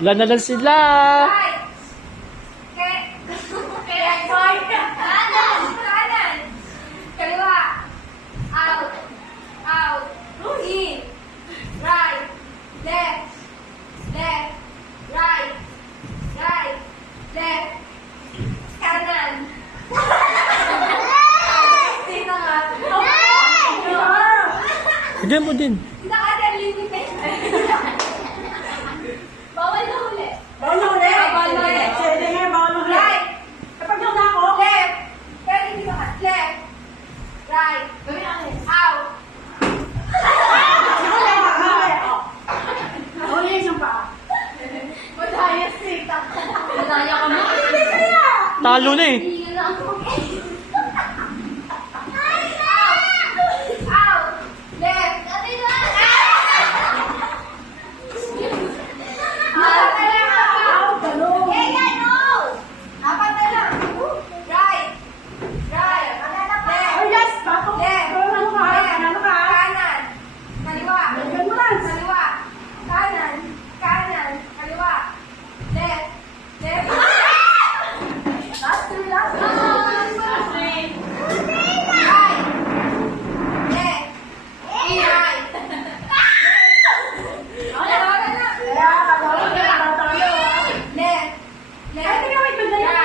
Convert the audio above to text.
Wala na lang sila. Right. Kanan. Kanan. Kaliwa. Out. Out. In. Right. Left. Left. Right. Right. Left. Kanan. Sino nga? Bigyan mo din. Naka-limited. Bawal na huli. Bawal na huli. Bawal na huli. Sige nga, bawal na huli. Right. Kapag yung na ako, Left. Pero hindi ka. Left. Right. Out. huli yung isang paa. Madaya sita. Madaya ka mo. Talo na eh. Hindi na lang ako. Out. Out. Left. Apat na lang. Out, ganun. Apat na lang. Right. Right. Left. Oh, yes, bato. Left. Ano ka? Ano ka? Kanan. Kaliwa. Ganun mo lang. Kaliwa. Kanan. Kanan. Kaliwa. Left. Left. Last three, last three. Right. Left. Right. Dalawa na lang. Kaya, kalawa ka, tatalo, ah. Left. Ay, teka, wait, magdala